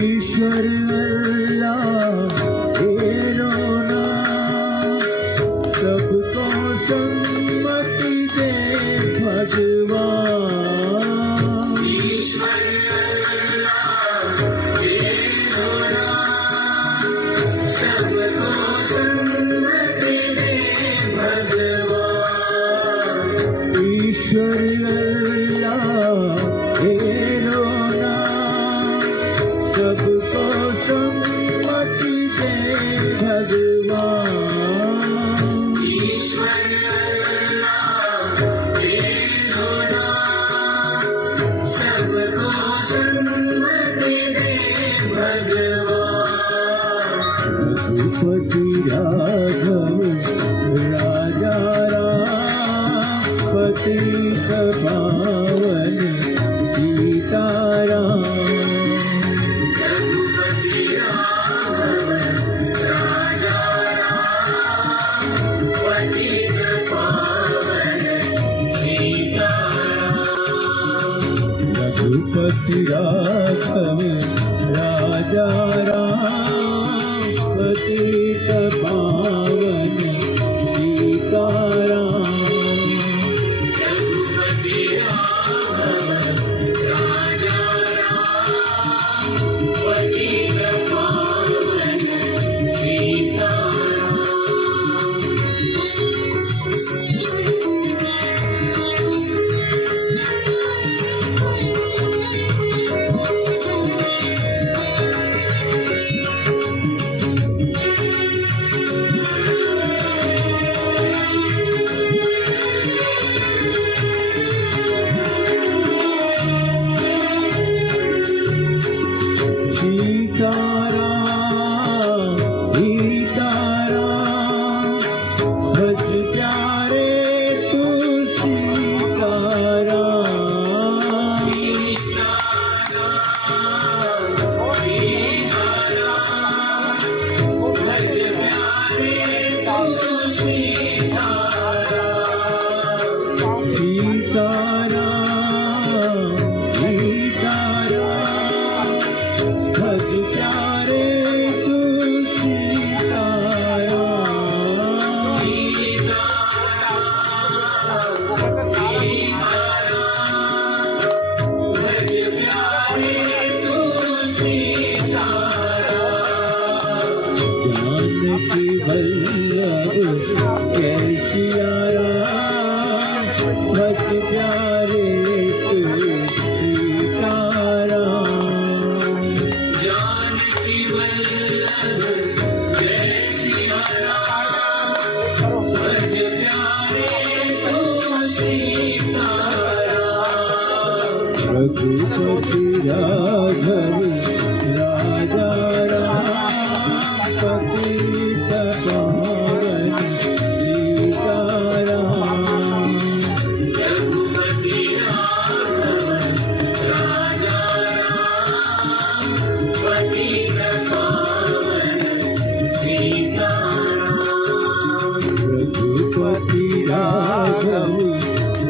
ईश्वर अल्लाह तेरो नाम सबको सम्मति दे भगवान। ईश्वर अल्लाह तेरो नाम सबको सम्मति दे भगवान। ईश्वर अल्लाह तेरो नाम सबको सम्मति दे भगवान। ईश्वर अल्लाह तेरो नाम सबको सम्मति दे भगवान। रघुपति राघव राजा राम पतित पावन सीताराम। रघुपति राघव राजा राम पतित पावन सीताराम। रघुपति राघव राजा राम पतित पावन सीताराम। सीताराम सीताराम भज प्यारे तू सीताराम। भज प्यारे तू सीताराम। सीताराम सीताराम भज प्यारे तू सीताराम। भज प्यारे तू सीताराम। जानकी वल्लभ जय सिया राम भज प्यारे तू सीताराम। जानकी वल्लभ जय सिया राम भज प्यारे तू सीताराम। रघुपति राघव राजा राम पतित पावन सीताराम। रघुपति राघव राजा राम पतित पावन सीताराम। रघुपति राघव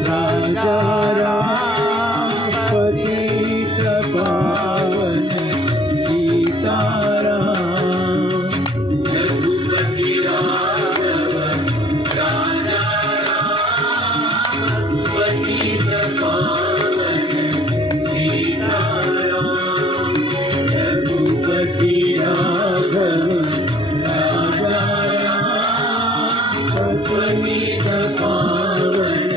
राजा राम पतित पावन सीताराम। रघुपति राघव राजा राम पतित पावन सीताराम। रघुपति राघव राजा राम पतित पावन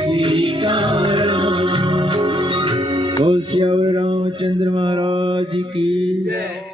सीताराम। बोल सियावर रामचंद्र महाराज की जय।